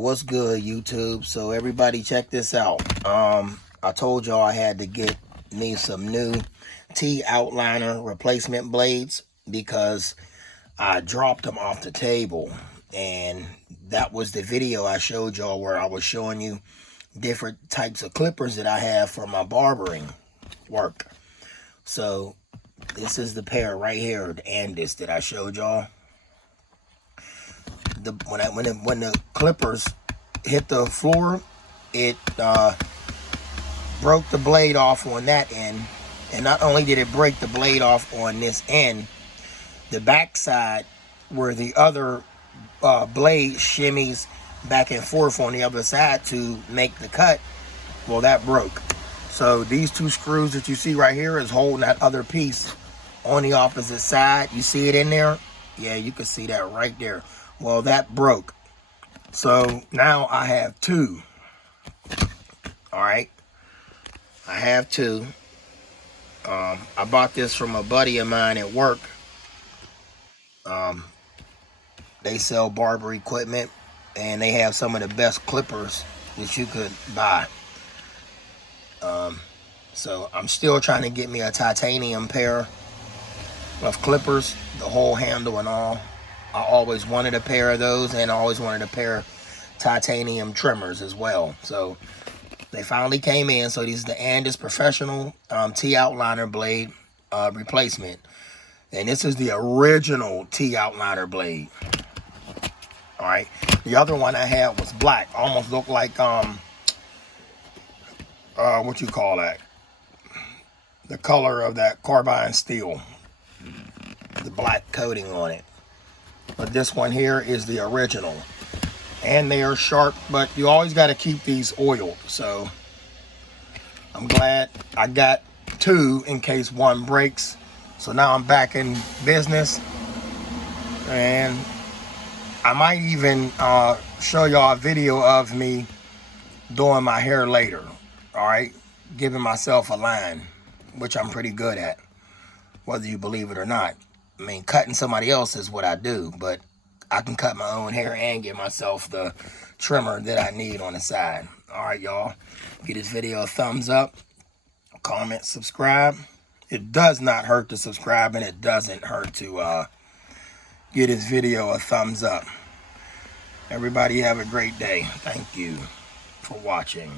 What's good, YouTube? So everybody check this out. I told y'all I had to get me some new T-outliner replacement blades because I dropped them off the table, and that was the video I showed y'all where I was showing you different types of clippers that I have for my barbering work. So this is the pair right here, the Andis that I showed y'all. When the clippers hit the floor, it broke the blade off on that end, and not only did it break the blade off on this end, the back side where the other blade shimmies back and forth on the other side to make the cut, well, that broke. So these two screws that you see right here is holding that other piece on the opposite side. You see it in there? Yeah, you can see that right there. Well, that broke. So now I have two. All right. I have two. I bought this from a buddy of mine at work. They sell barber equipment, and they have some of the best clippers that you could buy. So I'm still trying to get me a titanium pair of clippers, the whole handle and all. I always wanted a pair of those, and I always wanted a pair of titanium trimmers as well. So they finally came in. So this is the Andis Professional T-outliner blade replacement. And this is the original T-outliner blade. All right. The other one I had was black. Almost looked like, what you call that? The color of that carbide steel. The black coating on it. But this one here is the original. And they are sharp, but you always got to keep these oiled. So I'm glad I got two in case one breaks. So now I'm back in business. And I might even show y'all a video of me doing my hair later. All right. Giving myself a line, which I'm pretty good at, whether you believe it or not. I mean, cutting somebody else is what I do, but I can cut my own hair and give myself the trimmer that I need on the side. All right, y'all. Give this video a thumbs up, comment, subscribe. It does not hurt to subscribe, and it doesn't hurt to give this video a thumbs up. Everybody have a great day. Thank you for watching.